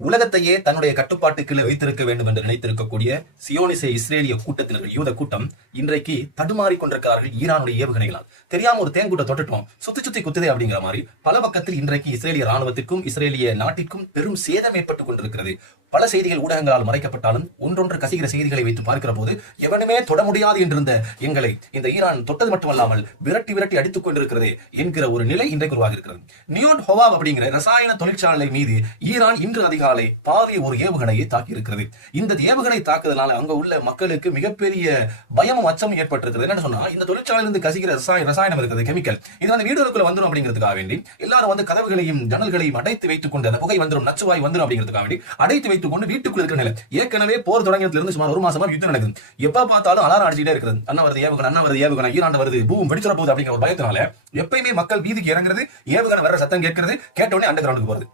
உலகத்தையே தன்னுடைய கட்டுப்பாட்டுக்குள்ள வைத்திருக்க வேண்டும் என்று நினைத்திருக்கக்கூடிய சியோனிச இஸ்ரேலிய கூட்டத்தினர்கள் யூத கூட்டம் இன்றைக்கு தடுமாறி கொண்டிருக்கிறார்கள் ஈரானுடைய ஏவுகணைகளால். தெரியாம ஒரு தேங்கூட்ட தொட்டுட்டோம், சுத்தி சுத்தி குத்துதே அப்படிங்கிற மாதிரி பல பக்கத்தில் இன்றைக்கு இஸ்ரேலிய ராணுவத்திற்கும் இஸ்ரேலிய நாட்டிற்கும் பெரும் சேதம் ஏற்பட்டுக் கொண்டிருக்கிறது. பல செய்திகள் ஊடகங்களால் மறைக்கப்பட்டாலும் ஒன்றொன்று கசிகிற செய்திகளை வைத்து பார்க்கிற போது எவனுமே தொட முடியாது என்றிருந்த எங்களை இந்த ஈரான் தொட்டது மட்டுமல்லாமல் விரட்டி விரட்டி அடித்துக் கொண்டிருக்கிறது என்கிற ஒரு நிலை இன்றைக்கு உருவாகி இருக்கிறது. நியோட் ஹோவாவ் அப்படிங்கிற ரசாயன தொழிற்சாலை மீது ஈரான் இன்று அதிகாலை பாரிய ஒரு ஏவுகணையை தாக்கி இருக்கிறது. இந்த ஏவுகணை தாக்குதலால் அங்க உள்ள மக்களுக்கு மிகப்பெரிய பயமும் அச்சமும் ஏற்பட்டிருக்கிறது. என்ன சொன்னா, இந்த தொழிற்சாலையிலிருந்து கசிகிற ரசாயனம் இருக்கிறது, கெமிக்கல், இது வந்து வீடுகளுக்குள்ள வந்துடும் அப்படிங்கிறதுக்காக வேண்டி எல்லாரும் வந்து கதவுகளையும் ஜன்னல்களையும் அடைத்து வைத்துக் கொண்டு அந்த புகை வந்துடும், நச்சுவாய் வந்துடும் அப்படிங்கிறதுக்காக வேண்டி அடைத்து வைத்துக் கொண்டு வீட்டுக்குள்ள இருக்கிற நிலை. ஏற்கனவே போர் தொடங்கியதுல இருந்து சுமார் ஒரு மாசமா யுத்தம் நடக்குது. எப்ப பார்த்தாலும் அலாரம் அடிச்சுட்டே இருக்கிறது. அண்ணா வருது ஏவுகணை, அண்ணா வருது ஏவுகணை, ஈரான் வருது, பூம் வெடிச்சிட போகுது அப்படிங்கிற ஒரு பயத்தினால எப்பயுமே மக்கள் வீதிக்கு இறங்குறது, ஏவுகணை வர சத்தம் கேட்கிறது, கேட்ட உடனே அண்டர் கிரவுண்டுக்கு போறது.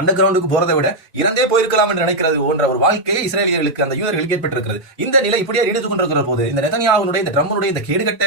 அண்டர் கிரவுண்டுக்கு போறதை விட இறந்தே போயிருக்கலாம் என்று நினைக்கிறது போன்ற ஒரு வாழ்க்கையை இஸ்ரேலியர்களுக்கு அந்த யூதர்களுக்கு ஏற்பட்டிருக்கிறது. இந்த நிலை இப்படியே எடுத்துக் கொண்டிருக்கிற போது இந்த நெதன்யாஹுனுடைய இந்த ட்ரம்புடைய இந்த கேடுகட்ட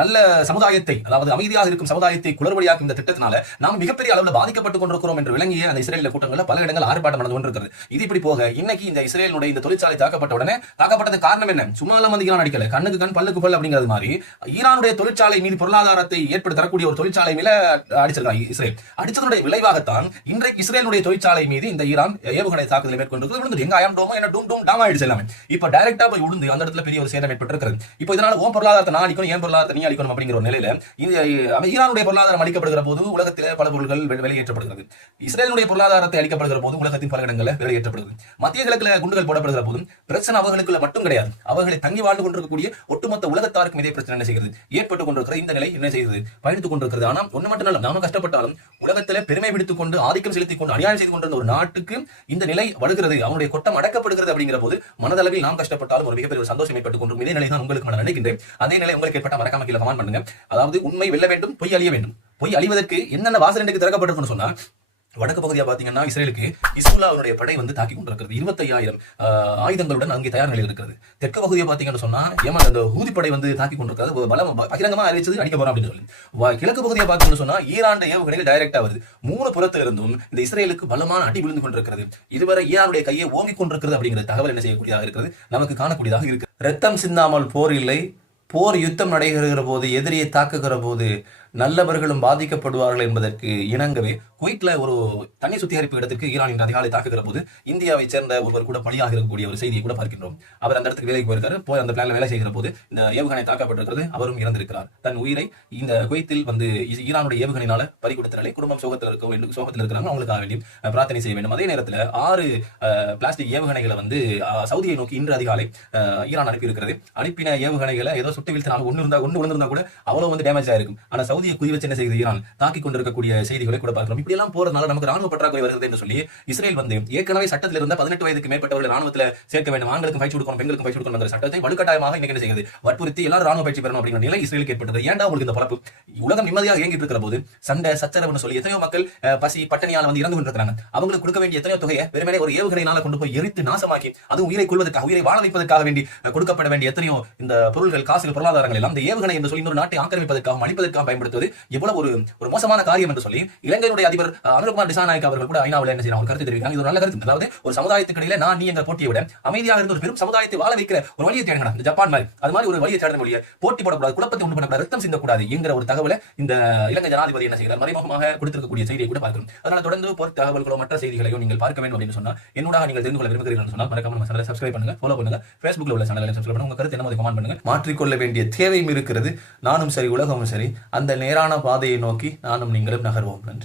நல்ல சமுதாயத்தை, அதாவது அமைதியாக இருக்கும் சமுதாயத்தை குளறுபடியாக்கும் இந்த திட்டத்தினால நாம் மிகப்பெரிய அளவில் பாதிக்கப்பட்டுக் கொண்டிருக்கிறோம் என்று விளங்கிய அந்த இஸ்ரேலிய கூட்டங்களில் பல இடங்கள் ஆர்ப்பாட்டம் நடந்து கொண்டிருக்கிறது. இது இப்படி போக இன்னைக்கு இந்த இஸ்ரேலுடைய இந்த தொழிற்சாலை தாக்கப்பட்ட உடனே தாக்கப்பட்டது காரணம் என்ன? சும்மாலாம் வந்து ஈரான் அடிக்கல, கண்ணுக்கு கண் பல்லுக்கு பல் அப்படிங்கிறது மாதிரி ஈரானுடைய தொழிற்சாலை மீது பொருளாதாரத்தை ஏற்படுத்தி தரக்கூடிய ஒரு தொழிற்சாலை மேல அடிச்சிருக்காங்க இஸ்ரேல். அடிச்சதுடைய விளைவாகத்தான் இன்றைக்கு இஸ்ரேலுடைய தொழிற்சாலை மீது இந்த ஈரான் ஏவுகணை தாக்குதலை மேற்கொண்டு எங்க அயம் டோமோ என்ன டூம் டூம் டாம் ஆயிடுச்சு எல்லாமே. இப்ப டைரக்டா போய் விழுந்து அந்த இடத்துல பெரிய ஒரு சேதம் ஏற்பட்டிருக்கிறது. இப்போ இதனால ஓம் பொருளாதாரத்தை நான் அளிக்கணும், ஏன் பொருளாதாரத்தை நீ அளிக்கணும் அப்படிங்கிற ஒரு நிலையில ஈரானுடைய பொருளாதாரம் அளிக்கப்படுகிற போது உலகத்திலே பல பொருட்கள் வெளியேற்றப்படுகிறது. இஸ்ரேலுடைய பொருளாதாரத்தை அளிக்கப்படுகிற போது உலகத்தின் பல இடங்களில் வெளியேற்றப்படுகிறது. மத்திய கிழக்குல குண்டுகள் போடப்படுகிற போதும் பிரச்சனை அவர்களுக்குள்ள மட்டும் கிடையாது, அவர்களை தங்கி வாழ்ந்து கொண்டிருக்கக்கூடிய ஒட்டுமொத்த உலகத்தாருக்கும் இதே பிரச்சனை என்ன செய்கிறது, ஏற்பட்டுக் கொண்டிருக்கிற இந்த நிலை என்ன செய்யுது, பயணித்துக் கொண்டிருக்கிறது. ஆனால் ஒண்ணு மட்டும் இல்ல, நாம கஷ்டப்பட்டாலும் உலகத்திலே பெருமை பிடித்துக் கொண்டு ஆதிக்கம் செலுத்திக் கொண்டு அநியாயம் செய்து கொண்டிருந்த ஒரு நாட்டுக்கு இந்த நிலை வருகிறது, அவனுடைய கொட்டம் அடக்கப்படுகிறது அப்படிங்கிற போது மனதளவில் நாம் கஷ்டப்பட்டாலும் ஒரு மிகப்பெரிய சந்தோஷம் ஏற்பட்டுக் கொண்டும் இதே நிலை தான் உங்களுக்கு நான் நினைக்கின்றேன். அதே நிலை உங்களுக்கு ஏற்பட்ட மறக்காம கீழே கமெண்ட் பண்ணுங்க. அதாவது உண்மை வெல்ல வேண்டும், பொய் அழிய வேண்டும். பொய் அழிவதற்கு என்னென்ன வாசல் இன்றைக்கு திறக்கப்பட்டிருக்குன்னு சொன்னா, வடக்கு பகுதியா பாத்தீங்கன்னா இஸ்ரேலுக்கு ஹிஸ்புல்லாஹ்வுடைய படை வந்து தாக்கி கொண்டிருக்கிறது. 25,000 ஆயுதங்களுடன் அங்கே தயார் நிலையில் இருக்கிறது. தெற்கு பகுதியை பாத்தீங்கன்னா சொன்னா ஏமா அந்த ஹூதி படை வந்து தாக்கி கொண்டிருக்கிறது, பலம் பகிரங்கமா அறிவிச்சது அடிக்க போறோம் அப்படின்னு சொல்லி. கிழக்கு பகுதியை பாத்தீங்கன்னு சொன்னா ஈரான் ஏவுகணைகள் டைரக்டா வருது. 3 புறத்துல இருந்தும் இந்த இஸ்ரேலுக்கு பலமான அடி விழுந்து கொண்டிருக்கிறது. இதுவரை ஈரானுடைய கையை ஓங்கிக் கொண்டிருக்கிறது அப்படிங்கிற தகவல் என்ன செய்யக்கூடியதாக இருக்கிறது, நமக்கு காணக்கூடியதாக இருக்கு. ரத்தம் சிந்தாமல் போர் இல்லை, போர் யுத்தம் நடைபெறுகிற போது, எதிரியை தாக்குகிற போது நல்லவர்களும் பாதிக்கப்படுவார்கள் என்பதற்கு இணங்கவே குவைட்ல ஒரு தண்ணி சுத்திகரிப்பு இடத்துக்கு ஈரான் இன்று அதிகாலை தாக்குகிற போது இந்தியாவை சேர்ந்த ஒருவர் கூட பலியாக இருக்கக்கூடிய ஒரு செய்தியை கூட பார்க்கின்றோம். அவர் அந்த இடத்துக்கு வேலைக்கு போயிருக்காரு. போய் அந்த பிளான்ல வேலை செய்கிற போது இந்த ஏவுகணை தாக்கப்பட்டிருக்கிறது, அவரும் இறந்திருக்கிறார். தன் உயிரை இந்த குவைத்தில் வந்து ஈரானுடைய ஏவுகணையினால பறி கொடுத்தனாலே குடும்பம் சோகத்தில் இருக்கிறாங்க, அவங்களுக்காக வேண்டி பிரார்த்தனை செய்ய வேண்டும். அதே நேரத்தில் 6 பிளாஸ்டிக் ஏவுகணைகளை வந்து சவுதியை நோக்கி இன்று அதிகாலை ஈரான் அனுப்பி இருக்கிறது. அனுப்பின ஏவுகணைகளை ஏதோ சுட்டு வீழ்த்தினால் ஒன்று விழுந்திருந்தா கூட அவ்வளவு வந்து டேமேஜ் ஆயிருக்கும். ஆனா சவுதியை குறி வச்சு என்ன செய்து ஈரான் தாக்கி கொண்டிருக்கக்கூடிய செய்திகளை கூட பார்க்கிறோம். இப்படி எல்லாம் போறதுனால நமக்கு ராணுவ பற்றாக்குறை வருகிறது என்று சொல்லி இஸ்ரேல் வந்து ஏற்கனவே சட்டத்தில் இருந்த 18 வயதுக்கு மேற்பட்டவர்கள் ராணுவத்தில் சேர்க்க வேண்டும், ஆண்களுக்கும் பயிற்சி கொடுக்கணும், பெண்களுக்கும் பயிற்சி கொடுக்கணும் என்ற சட்டத்தை வலுக்கட்டாயமாக இன்னைக்கு என்ன செய்யுது, வற்புறுத்தி எல்லாரும் ராணுவ பயிற்சி பெறணும் அப்படிங்கிற நிலை இஸ்ரேலுக்கு ஏற்பட்டது. ஏன்டா உங்களுக்கு இந்த பரப்பு? உலகம் நிம்மதியாக இயங்கிட்டு இருக்கிற போது சண்டை சச்சரவுன்னு சொல்லி எத்தனையோ மக்கள் பசி பட்டணியால் வந்து இறந்து கொண்டிருக்கிறாங்க. அவங்களுக்கு கொடுக்க வேண்டிய எத்தனையோ தொகையை வெறுமனே ஒரு ஏவுகணையினால கொண்டு போய் எரித்து நாசமாக்கி அது உயிரை கொள்வதற்காக, உயிரை வாழ வைப்பதற்காக வேண்டி கொடுக்கப்பட வேண்டிய எத்தனையோ இந்த பொருள்கள், காசுகள், பொருளாதாரங்கள் எல்லாம் இந்த ஏவுகணை என்று சொல்லி இன்னொரு நாட்டை ஆக்கிரமிப்பதற்காக அழிப்பதற்காக பயன்படுத்துவது எவ்வளவு ஒரு மோசமான காரியம் என்று சொல்லி இலங்கையுடைய அதிபர் அனுர்குமார் திசாநாயக் அவர்கள் கூட ஐநாவில் என்ன செய்யறாங்க, ஒரு கருத்து தெரிவிக்கிறாங்க. இது ஒரு நல்ல கருத்து. அதாவது ஒரு சமுதாயத்துக்கு இடையில நான் நீ என்ற போட்டியை விட அமைதியாக இருந்த ஒரு பெரும் சமுதாயத்தை வாழ வைக்கிற ஒரு வழியை தேடுங்க. இந்த ஜப்பான் மாதிரி அது மாதிரி ஒரு வழியை தேட மொழியை போட்டி போடக்கூடாது, குழப்பத்தை உண்டு பண்ணக்கூடாது, ரத்தம் சிந்தக்கூடாது என்கிற ஒரு தகவலை இந்த இலங்கை ஜனாதிபதி என்ன செய்கிறார், மறைமுகமாக கொடுத்திருக்கக்கூடிய செய்தியை கூட பார்க்கணும். அதனால தொடர்ந்து போர் தகவல்களோ மற்ற செய்திகளையும் நீங்கள் பார்க்க வேண்டும் அப்படின்னு சொன்னா என்னோட நீங்கள் தெரிந்து கொள்ள விரும்புகிறீர்கள் சொன்னால் மறக்காம நம்ம சேனலை சப்ஸ்கிரைப் பண்ணுங்க, ஃபாலோ பண்ணுங்க, Facebookல உள்ள சேனலை சப்ஸ்கிரைப் பண்ணுங்க, உங்க கருத்து என்ன கமெண்ட் பண்ணுங்க. மாற்றிக்கொள்ள வேண்டிய தேவையும் இருக்கிறது. நானும் சரி, உலகமும் சரி, அந்த நேரான பாதையை நோக்கி நானும் நீங்களும் நகர்வோம். நன்றி.